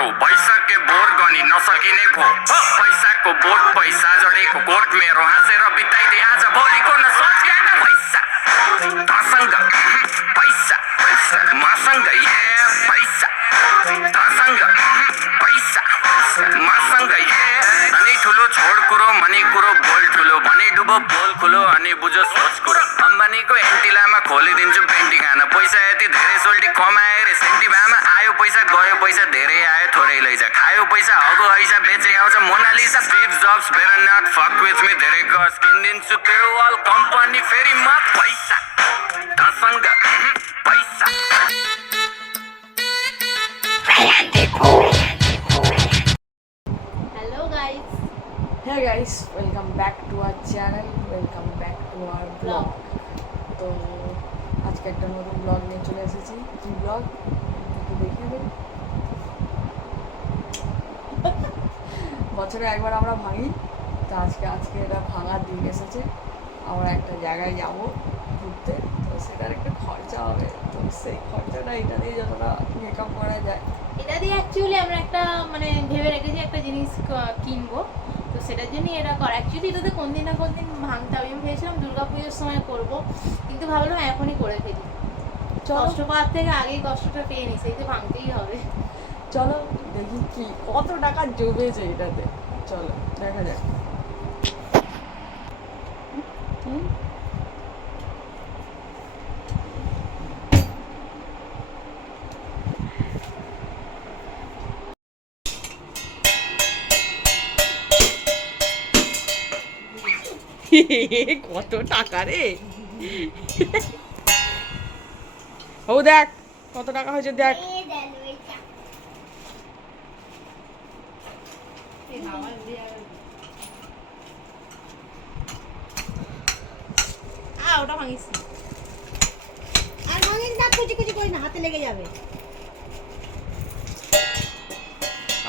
करो पैसा के बोर गनी नसकिने भो पैसा को बोट पैसा जडेको कोट मेरो हाँसेर बिताइदे आज भोलिको न सोचेन पैसा तसँग पैसा मसँग पैसा तसँग पैसा मसँग अनि ठुलो छोड कुरो मनी कुरो बोल ठुलो भने डुबो बोल खुलो अनि बुझो सोच कुरो अम्बानीको एन्टिलामा खोलिदिन्छु पेन्टिङ हान पैसा यति धेरै सोल्टी कमाए रे सेन्टी भामा आयो पैसा गयो पैसा धेरै आयो थोरै लैजा खायो पैसा हगो ऐसा बेचे आउँछ Mona Lisa Steve Jobs better not fuck with me धेरै गस किनिदिन्छु तेरो वाल कम्पनी फेरि म पैसा तसँग पैसा Hey guys, welcome back to our channel, welcome back to our vlog. তো আজকে একটা নতুন ব্লগ নিয়ে চলে এসেছি। কি ব্লগ একটু দেখে দিন। বছরে একবার আমরা ভাঙি, তো আজকে এটা ভাঙার দিন এসেছে। আমরা একটা জায়গায় যাব ঘুরতে, তো সেটার একটা খরচা হবে, তো সেই খরচাটা এটা দিয়ে যতটা মেকআপ করা যায়, এটা দিয়ে অ্যাকচুয়ালি আমরা একটা ভেবে রেখেছি একটা জিনিস কিনবো, তো সেটার জন্যই এটা করা। অ্যাকচুয়ালি এটাতে কোন দিন না কোন দিন ভাঙতে হবে। আমি ভেবেছিলাম দুর্গাপুজোর সময় করবো, কিন্তু ভাবলাম এখনই করে ফেলি, কষ্ট পাওয়ার থেকে আগেই কষ্টটা পেয়ে নিই, সেই তো ভাঙতেই হবে। চলো দেখি কি কত টাকা জমেছে এটাতে, চলো দেখা যাক। কত টাকা রে, ও দেখ কত টাকা হয়েছে, দেখ ওটা ভাঙিস আর ভাঙিস না, কুচি কুচি করি না, হাতে লেগে যাবে।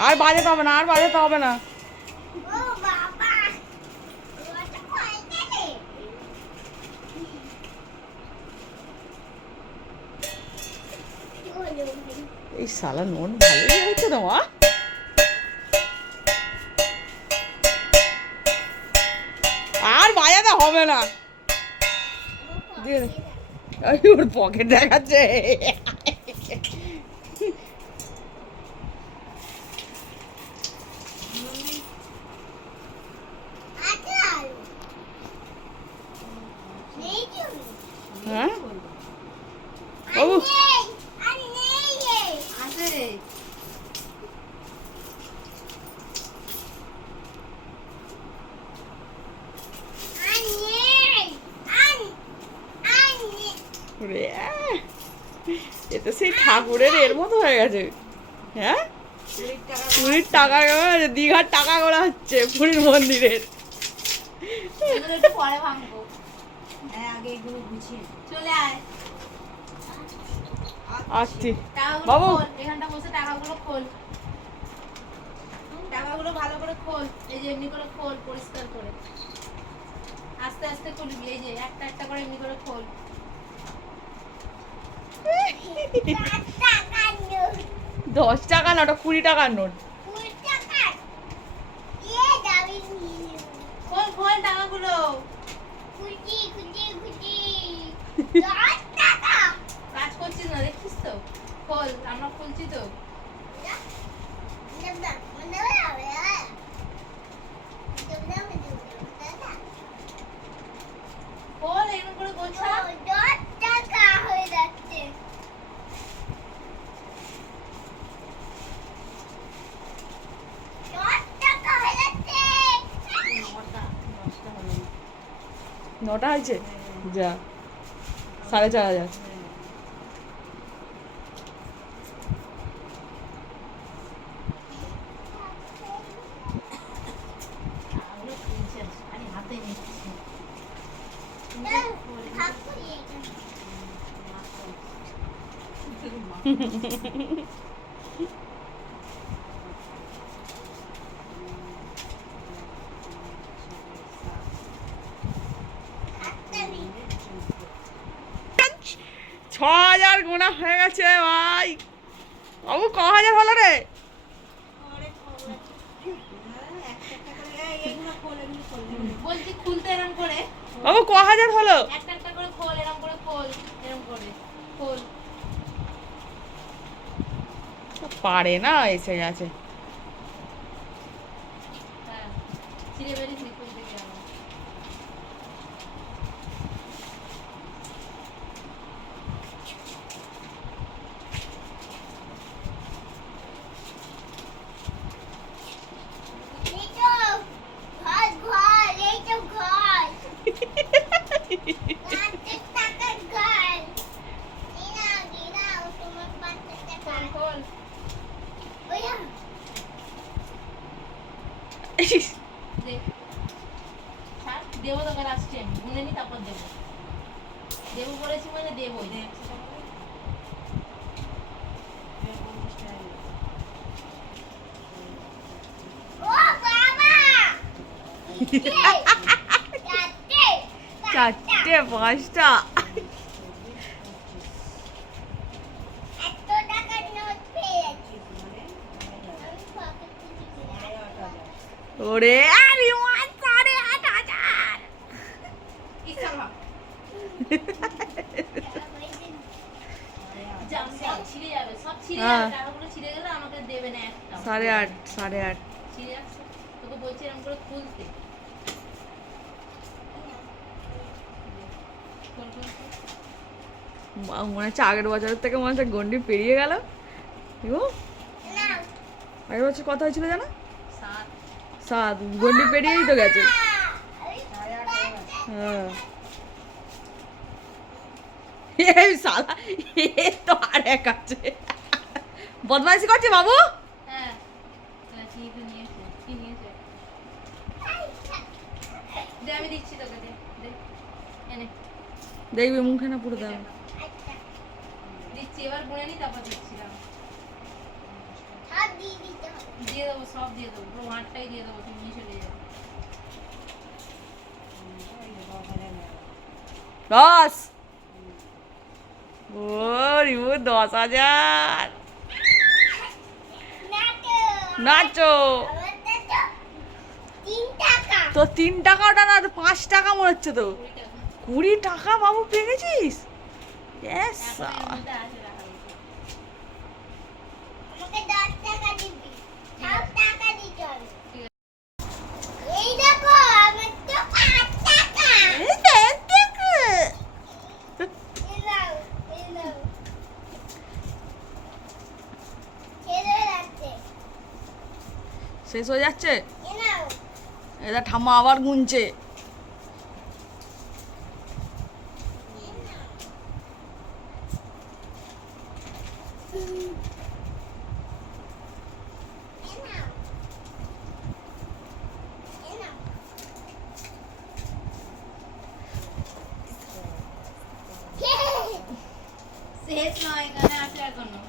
আর বাজাতে হবে না, আর বাজাতে হবে না। ও বাবা, ওটা কই গেলে? এই শালা নোট ভালোই হয়েছে না মা, আর বাজাতে হবে না। ওর পকেট দেখাচ্ছে। হ্যাঁ বাবু এ তো সেই ঠাকুরের এর মতো হয়ে গেছে। হ্যাঁ, পুরীর টাকা দীঘার টাকা করা হচ্ছে পুরীর মন্দিরের। পরে ভাঙবো, আগে এগুলো গুছিয়ে চলে আয়। আসছি বাবু, এখানটা বসে টাকাগুলো খোল, টাকাগুলো ভালো করে খোল, এই যে এমনি করে খোল, পরিষ্কার করে আস্তে আস্তে খুলবি, এই যে একটা একটা করে এমনি করে খোল। 10 টাকা না, ওটা 20 টাকার নোট। খোল খোল টাকাগুলো, কাজ করছিস না দেখছিস তো, খোল, আমরা খুলছি তো। খোল এরকম করে গোছা। নটা হয়েছে, যা 4,500। ছ হাজার গোনা হয়ে গেছে ভাই। বাবু ক হাজার হলো রে? বলছি খুলতে এরম করে বাবু ক হাজার হলো? একটা একটা করে খোল, এরম করে খোল, এরম করে খোল। পারে না, এসে গেছে। হ্যাঁ ছিঁড়ে বেরিয়েছি খুলতে গিয়ে আমার। এই তো ঘর ঘর, এই তো ঘর। পাঁচের টাকার ঘর। এই নাও, তোমার 5 টাকা। খোল খোল। ওইয়া, দে। ছাড়, দেবো তোকে লাস্টে আমি গুনে নি তারপর দেবো। দেবো বলেছি মানে দেবোই। ও বাবা! চারটে, 4টে 5টা। এত টাকার নোট পেয়ে গেছি। আমি পকেট থেকে দিলাম। ওরে আরে 8,500। ইচ্ছা ভাব। জাম সব ছিঁড়ে যাবে, সব ছিঁড়ে হ্যাঁ। যাবে। টাকাগুলো ছিঁড়ে গেলে আমাকে দেবে না একটা। 8:30। ছিঁড়ে যাচ্ছে। তোকে বলছি এরকম করে খুলতে। খোল, খোল, খোল। মনে হচ্ছে আগের বছরের থেকে মনে হচ্ছে গন্ডি পেরিয়ে গেল। নাও। আগের বছর কত হয়েছিল জানো? 7 7। গন্ডি পেরিয়েই তো গেছে। হ্যাঁ। এই শালা, এ তো আর এক আছে। বদমাইশি করছে বাবু। হ্যাঁ কি তো নিয়েছে, কি নিয়েছে? দে আমি দিচ্ছি তোকে, দে দে এনে দেখবি মুখে না পুরো দাও। দিচ্ছি, এবার গুনে নি তারপর দিচ্ছিলাম। সব দিয়ে দিতে হবে। দিয়ে দেবো, সব দিয়ে দেবো, পুরো হাঁটটাই দিয়ে দেবো, তুমি নিয়ে চলে যাবে। 10। ও রিমু 10,000। নাচো। আমারটা তো 3 টাকা। তো 3 টাকাটা না 5 টাকা মনে হচ্ছে তো। 20 টাকা 20 টাকা বাবু পেয়ে গেছিস? Yes, এখন এর মধ্যে আছে রাখা রয়েছে। আমাকে 10 টাকা দিবি। সব টাকা দিতে হবে। ঠিক আছে। এই দেখো, আমার তো 5 টাকা। এই নাও, এই নাও। ছেড়ে যাচ্ছে। শেষ হয়ে যাচ্ছে। এই নাও। এটা ঠাম্মা আবার গুনছে। এই নাও। এই নাও। শেষ নয়, এখানে আছে এখনো।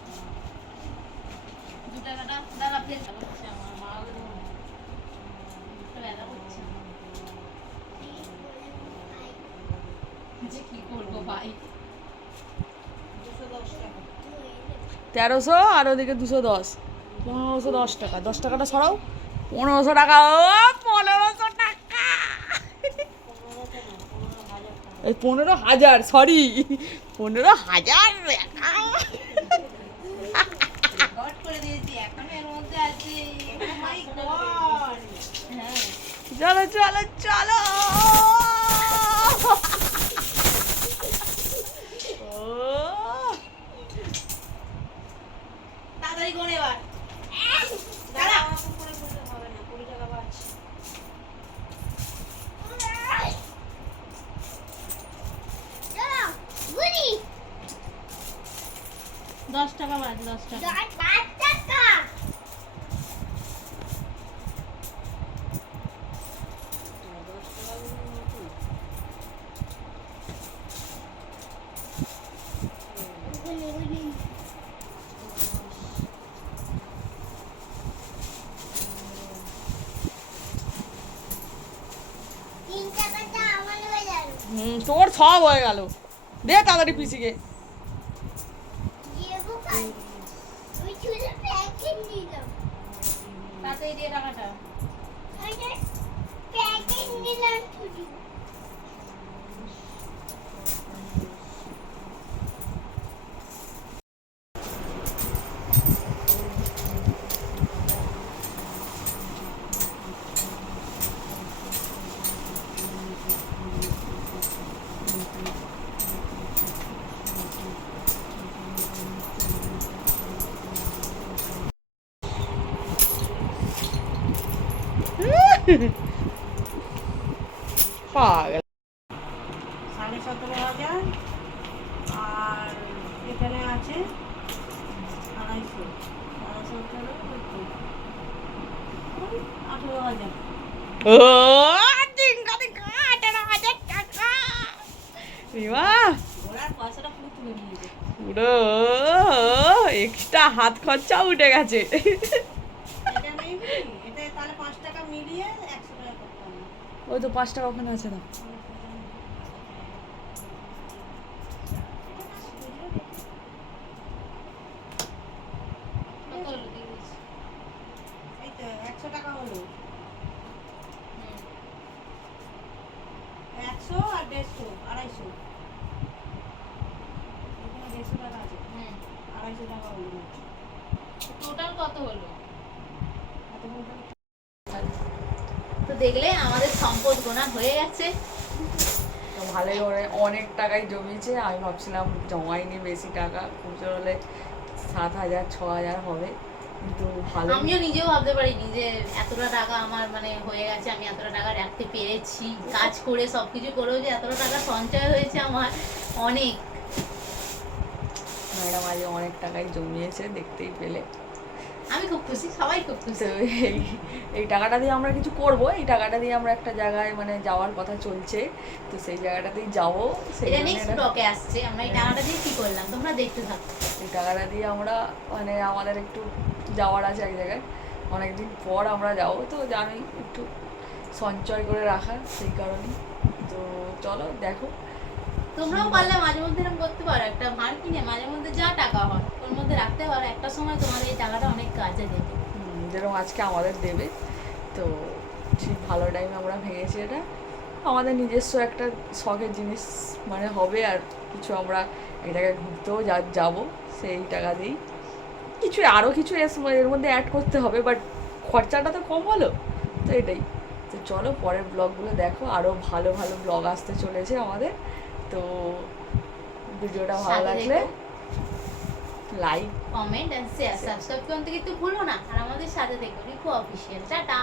2 টাকাটা দাঁড়া, ফের হচ্ছে আমার মা ব্যথা করছে। যে কি করবো ভাই? 1300 আর ওদিকে 210। 1510 টাকা। 10 টাকাটা সরাও। 1500 টাকা। ও 1500 টাকা। এই 15,000, সরি 15,000 টাকা। গট করে দিয়েছি, এখন এর মধ্যে আছে। Oh my God! হ্যাঁ চলো চলো চলো। ও তাড়াতাড়ি গোন এবার। দাঁড়া। চলো, গুনি। 10 টাকা বাদ, 10 টাকা। 5 টাকা। গুনি, গুনি। তিন টাকাটা আমার হয়ে গেল। তোর সব হয়ে গেল। দে তাড়াতাড়ি পিসিকে। দিয়ে কোথায়? আমি শুধু প্যাকেট নিলাম। তাড়াতাড়ি দিয়ে টাকাটা। আমি প্যাকেট ইংল্যান্ড শুধু পাগল। 17,500 আর এখানে আছে 250 18,000 ও টিঙ্কা টিঙ্কা 18,000 টাকা। রিমা ওরা পয়সাটা পুরো তুলে নিয়েছে। পুরো এক্সট্রা হাত খরচাও উঠে গেছে। এটা নেই এটা তাহলে 5 টাকা মিলিয়ে 100 টাকা করতে হবে। ওই তো 5 টাকা ওখানে আছে না। কত হলো দিয়ে দিচ্ছি। এই তো 100 টাকা হলো। 100 আর 150 250 এখানে 150 টাকা আছে। 250 টাকা হলো। টোটাল কত হলো? এত বলতে তো দেখলে আমাদের সম্পদ গোনা হয়ে গেছে। তো ভালোই করে অনেক টাকাই জমিয়েছে। আমি ভাবছিলাম জমাইনি বেশি টাকা, খুচরো হলে 7,000 6,000 হবে, কিন্তু ভালো। আমিও নিজেও ভাবতে পারিনি যে এতটা টাকা আমার মানে হয়ে গেছে, আমি এতটা টাকা রাখতে পেরেছি, কাজ করে সবকিছু করেও যে এতটা টাকা সঞ্চয় হয়েছে আমার অনেক। ম্যাডাম আজ অনেক টাকাই জমিয়েছে, দেখতেই পেলে। আমি খুব খুশি, সবাই খুব খুশি। তো এই টাকাটা দিয়ে আমরা কিছু করব। এই টাকাটা দিয়ে আমরা একটা জায়গায় মানে যাওয়ার কথা চলছে, তো সেই জায়গাটাতেই যাবো। এটা নেক্সট ব্লকে আসছে, আমরা এই টাকাটা দিয়ে কি করলাম তোমরা দেখতে থাকো। এই টাকাটা দিয়ে আমরা মানে আমাদের একটু যাওয়ার আছে এক জায়গায়, অনেকদিন পর আমরা যাবো, তো জানোই একটু সঞ্চয় করে রাখা, সেই কারণেই। তো চলো দেখো। তোমরাও পারলে মাঝে মধ্যে এরকম করতে পারো, একটা ভাঁড় কিনে মাঝে মধ্যে যা টাকা হয় ওর মধ্যে রাখতে পারো। একটা সময় তোমাদের এই টাকাটা অনেক কাজে দেবে। যেরকম আজকে আমাদের দেবে। তো ঠিক ভালো টাইমে আমরা ভেঙেছি এটা। আমাদের নিজস্ব একটা শখের জিনিস মানে হবে, আর কিছু আমরা এক জায়গায় ঘুরতেও যাবো সেই টাকা দিয়েই। কিছু আরও কিছু এর মধ্যে অ্যাড করতে হবে, বাট খরচাটা তো কম হলো, তো এটাই। তো চলো পরের ব্লগগুলো দেখো, আরও ভালো ভালো ব্লগ আসতে চলেছে আমাদের। তো ভিডিওটা ভালো সাথে লাগলে দেখো। Like comment and share, subscribe করতে কিন্তু ভুলো না। আর আমাদের সাথে দেখো রিকু অফিসিয়াল। টাটা।